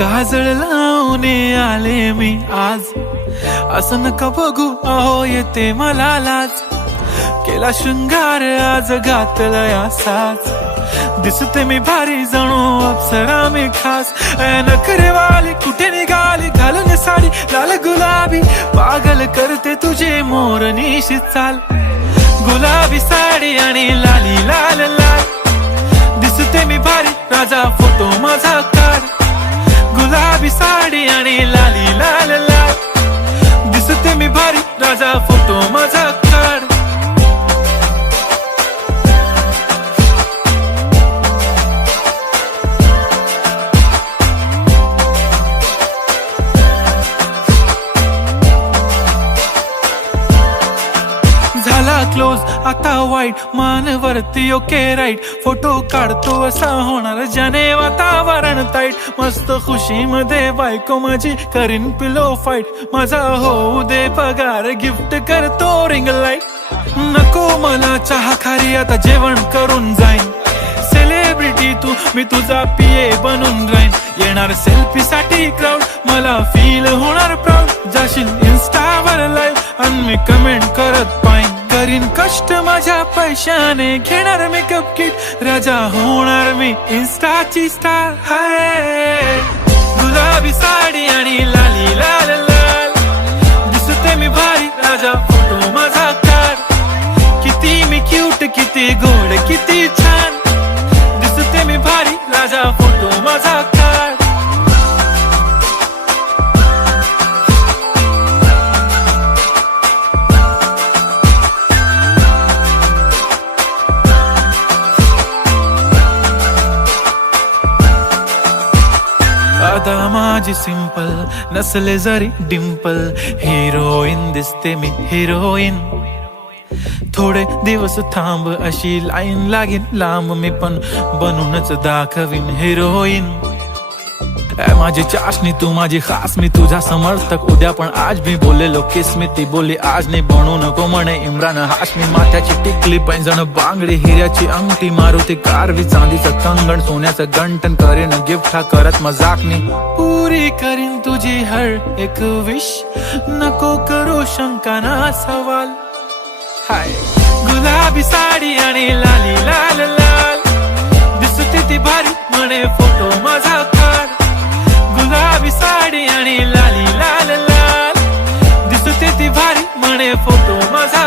काजळ लावून आले मी आज, असं नका बघू अहो येते मला लाज. केला शृंगार आज घातलाय असाच, दिसते मी भारी जणू अप्सरा मी खास. नखरेवाली कुठे निघाली घालून साडी लाल गुलाबी, पागल करते तुझे मोरनीशी चाल. गुलाबी साडी आणि लाली लाल लाल, दिसते मी भारी राजा फोटो माझा काढ. गुलाबी साडी आणि लाली लाल लाल, दिसते मी भारी राजा फोटो माझा काढ. झाला क्लोज आता वाईट, मानवरती ओके राईट. फोटो काढतो असा होणार ज्याने वातावरण ताईट. मस्त खुशी मध्ये बायको माझी करीन पिलो फाईट. माझा होऊ दे पगार गिफ्ट करतो रिंग लाईट. नको मला चहा खारी आता जेवण करून जाईन. सेलिब्रिटी तू मी तुझा पिये बनून राहीन. येणार सेल्फी साठी क्राऊड मला फील होणार प्राऊड. जाशील इन्स्टावर लाईव्ह आणि मी कमेंट करत पाईन. करीन कष्ट माझ्या पैशाने घेणार मेकअप किट. राजा होणार मी इन्स्टाची स्टार. हाय गुलाबी साडी आणि लाली लाल लाल, दिसते मी भारी राजा फोटो माझा काढ. किती मी क्यूट किती गोड किती छान, दिसते मी भारी राजा फोटो माझा काढ. आता माझी सिंपल नसले जरी डिंपल, हिरोईन दिसते मी हिरोईन. थोडे दिवस थांब अशी लाईन लागेल लांब, मी पण बनूनच दाखवीन हिरोईन. माझी चाशनी तू माझी खास, मी तुझा समर्थक उद्या पण आज मी बोललेलो किस मी. ती बोली आज नाही बनू नको म्हणे इम्रान हाशमी. माथ्याची टिकली पैंजण बांगडी हिऱ्याची अंगठी, मारुती कारवी चांदीचं कंगण सोन्याचं गंटन. करीन गिफ्ट हा करत मजाकनी, पुरी करीन तुझी हर एक विश. नको करू शंका ना सवाल. हाय गुलाबी साडी आणि लाली लाल लाल, दिसते ती भारी म्हणे फोटो माझा काढ. गुलाबी साडी आणि लाली लाल लाल, दिसते ती भारी म्हणे फोटो माझा